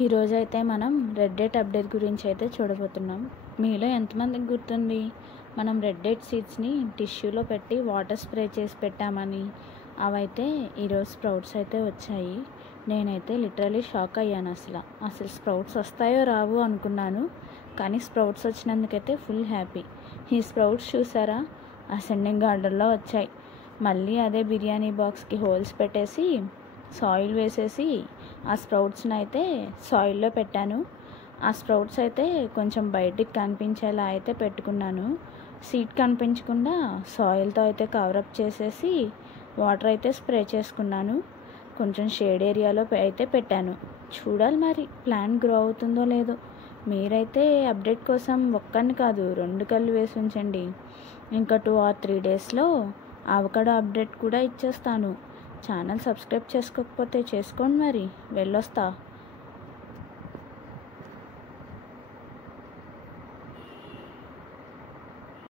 ఈరోజైతే మనం red date update గురించి అయితే చూడబోతున్నాం. మీలో ఎంతమందికి గుర్తుంది మనం రెడ్ డేట్ సీడ్స్ని టిష్యూలో పెట్టి వాటర్ స్ప్రే చేసి పెట్టామని? అవైతే ఈరోజు స్ప్రౌట్స్ అయితే వచ్చాయి. నేనైతే లిటరలీ షాక్ అయ్యాను. అసలు స్ప్రౌట్స్ వస్తాయో రావు అనుకున్నాను, కానీ స్ప్రౌట్స్ వచ్చినందుకైతే ఫుల్ హ్యాపీ. ఈ స్ప్రౌట్స్ చూసారా, అసెండింగ్ ఆర్డర్లో వచ్చాయి. మళ్ళీ అదే బిర్యానీ బాక్స్కి హోల్స్ పెట్టేసి సాయిల్ వేసేసి ఆ స్ప్రౌట్స్ని అయితే సాయిల్లో పెట్టాను. ఆ స్ప్రౌట్స్ అయితే కొంచెం బయటికి కనిపించేలా అయితే పెట్టుకున్నాను. సీడ్ కనిపించకుండా సాయిల్తో అయితే కవరప్ చేసేసి వాటర్ అయితే స్ప్రే చేసుకున్నాను. కొంచెం షేడ్ ఏరియాలో అయితే పెట్టాను. చూడాలి మరి ప్లాంట్ గ్రో అవుతుందో లేదో. మీరైతే అప్డేట్ కోసం ఒక్కని కాదు 2 కళ్ళు వేసి ఉంచండి. ఇంకా 2 or 3 డేస్లో అవకాడో అప్డేట్ కూడా ఇచ్చేస్తాను. ఛానల్ సబ్స్క్రైబ్ చేసుకోకపోతే చేసుకోండి, మరి వెళ్ళొస్తా.